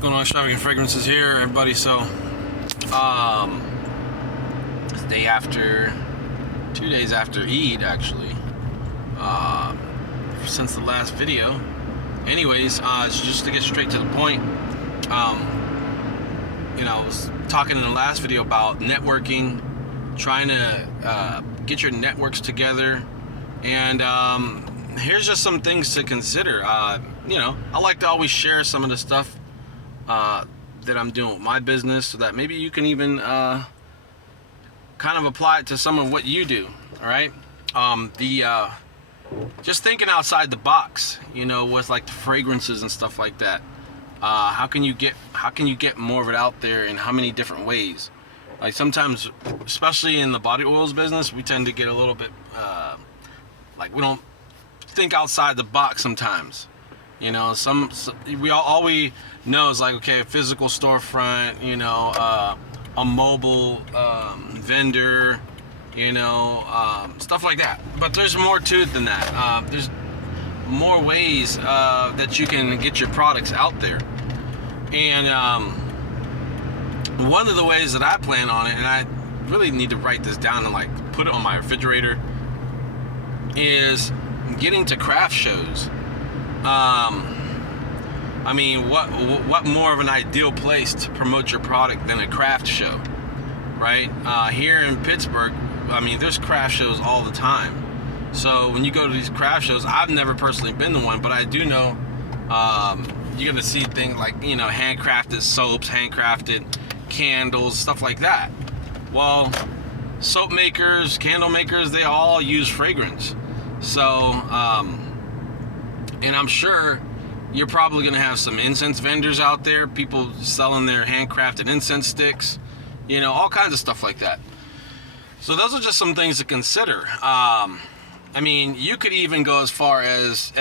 going on? Extravagant Fragrances here, everybody. So, it's day after, 2 days after Eid, actually, since the last video. Anyways, just to get straight to the point, I was talking in the last video about networking, trying to get your networks together, and here's just some things to consider. I like to always share some of the stuff that I'm doing with my business, so that maybe you can even kind of apply it to some of what you do. All right, just thinking outside the box, with like the fragrances and stuff like that. How can you get more of it out there in how many different ways? Like sometimes, especially in the body oils business, we tend to get a little bit like we don't think outside the box sometimes. All we know is like, okay, a physical storefront, a mobile vendor, stuff like that. But there's more to it than that. There's more ways that you can get your products out there. And one of the ways that I plan on it, and I really need to write this down and like put it on my refrigerator, is getting to craft shows. What more of an ideal place to promote your product than a craft show, right? Here in Pittsburgh, there's craft shows all the time. So when you go to these craft shows, I've never personally been to one, but I do know you're gonna see things like, handcrafted soaps, handcrafted candles, stuff like that. Well, soap makers, candle makers, they all use fragrance. So, and I'm sure you're probably gonna have some incense vendors out there, people selling their handcrafted incense sticks, all kinds of stuff like that. So those are just some things to consider. You could even go as far as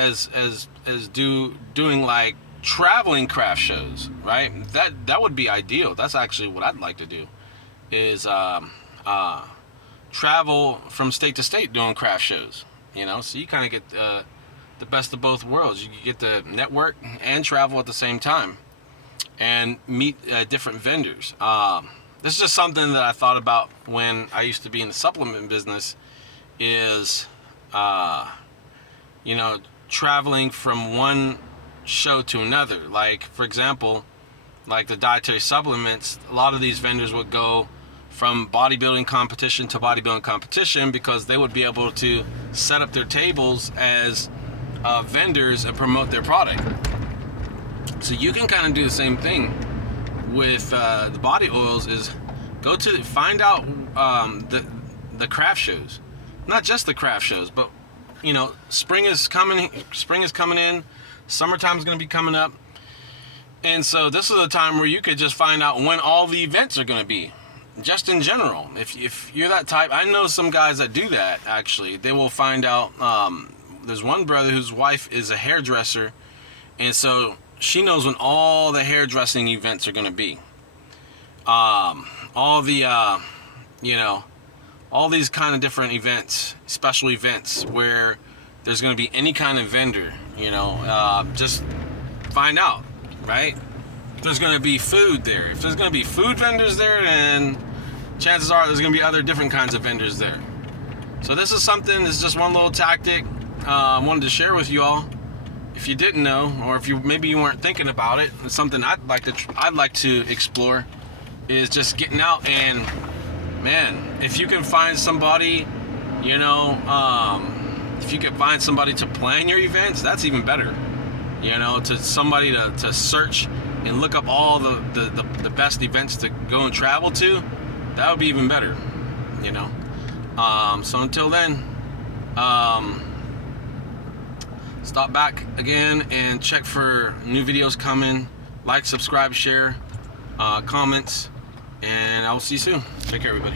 doing like traveling craft shows, right? That would be ideal. That's actually what I'd like to do, is travel from state to state doing craft shows. So you kind of get the best of both worlds. You get to network and travel at the same time, and meet different vendors. This is just something that I thought about when I used to be in the supplement business, is traveling from one show to another. Like, for example, like the dietary supplements, a lot of these vendors would go from bodybuilding competition to bodybuilding competition, because they would be able to set up their tables as vendors and promote their product. So you can kind of do the same thing with the body oils, is find out the craft shows. Not just the craft shows, but spring is coming in, summertime's going to be coming up, and so this is a time where you could just find out when all the events are going to be, just in general. If you're that type, I know some guys that do that. Actually, they will find out. There's one brother whose wife is a hairdresser, and so she knows when all the hairdressing events are going to be. All these kind of different events, special events where there's going to be any kind of vendor, just find out, right? If there's going to be food there, if there's going to be food vendors there, then chances are there's going to be other different kinds of vendors there. So this is just one little tactic I wanted to share with you all. If you didn't know, or if maybe you weren't thinking about it, it's something I'd like to explore, is just getting out. And man, if you can find somebody, if you can find somebody to plan your events, that's even better. To somebody to search and look up all the best events to go and travel to, that would be even better. So until then, stop back again and check for new videos coming. Like, subscribe, share, comments, and I will see you soon. Take care, everybody.